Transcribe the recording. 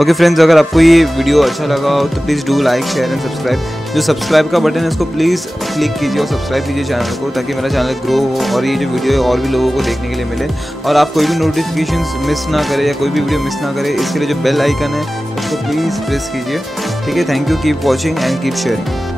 Okay friends, अगर आपको ये वीडियो अच्छा लगा हो तो please do like, share and subscribe. जो सब्सक्राइब का बटन है इसको प्लीज़ क्लिक कीजिए और सब्सक्राइब कीजिए चैनल को, ताकि मेरा चैनल ग्रो हो और ये जो वीडियो है और भी लोगों को देखने के लिए मिले। और आप कोई भी नोटिफिकेशंस मिस ना करें या कोई भी वीडियो मिस ना करें, इसके लिए जो बेल आइकन है उसको प्लीज़ प्रेस कीजिए। ठीक है, thank you, keep watching and keep sharing.